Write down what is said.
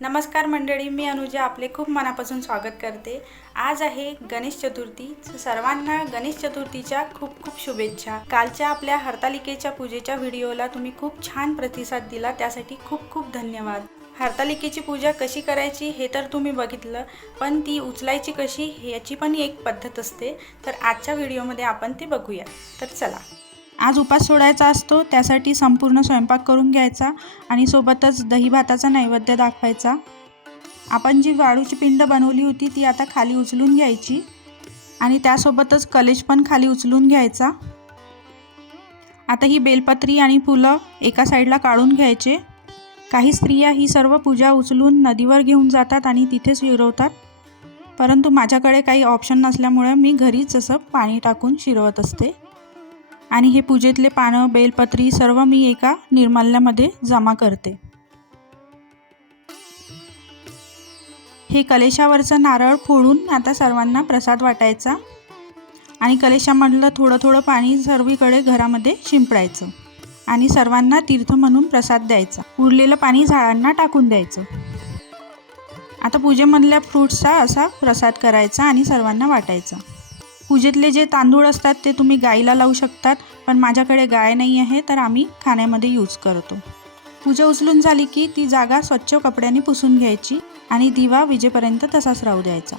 नमस्कार मंडळी मी अनुजा आपले खूप मनापासून स्वागत करते. आज आहे गणेश चतुर्थी. सर्वांना गणेश चतुर्थीच्या खूप खूप शुभेच्छा. कालच्या आपल्या हरतालिकेच्या पूजेच्या व्हिडिओला तुम्ही खूप छान प्रतिसाद दिला त्यासाठी खूप खूप धन्यवाद. हरतालिकेची पूजा कशी करायची हे तर तुम्ही बघितलं पण ती उचलायची कशी याची पण एक पद्धत असते. तर आजच्या व्हिडिओमध्ये आपण ते बघूया. तर चला. आज उपास सोडायचा असतो त्यासाठी संपूर्ण स्वयंपाक करून घ्यायचा आणि सोबतच दही भाताचा नैवेद्य दाखवायचा. आपण जी वाळूची पिंड बनवली होती ती आता खाली उचलून घ्यायची आणि त्यासोबतच कलेश पण खाली उचलून घ्यायचा. आता ही बेलपत्री आणि फुलं एका साईडला काढून घ्यायचे. काही स्त्रिया ही सर्व पूजा उचलून नदीवर घेऊन जातात आणि तिथेच शिरवतात. परंतु माझ्याकडे काही ऑप्शन नसल्यामुळे मी घरीच असं पाणी टाकून शिरवत असते. आणि हे पूजेतले पानं बेलपत्री सर्व मी एका निर्माल्यामध्ये जमा करते. हे कलेशावरचं नारळ फोडून आता सर्वांना प्रसाद वाटायचा आणि कलेशामधलं थोडं थोडं पाणी सर्वीकडे घरामध्ये शिंपडायचं आणि सर्वांना तीर्थ म्हणून प्रसाद द्यायचा. उरलेलं पाणी झाडांना टाकून द्यायचं. आता पूजेमधल्या फ्रूट्सचा असा प्रसाद करायचा आणि सर्वांना वाटायचा. पूजेतले जे तांदूळ असतात ते तुम्ही गाईला लावू शकतात पण माझ्याकडे गाय नाही आहे तर आम्ही खाण्यामध्ये यूज करतो. पूजा उचलून झाली की ती जागा स्वच्छ कपड्याने पुसून घ्यायची आणि दिवा विजेपर्यंत तसाच राहू द्यायचा.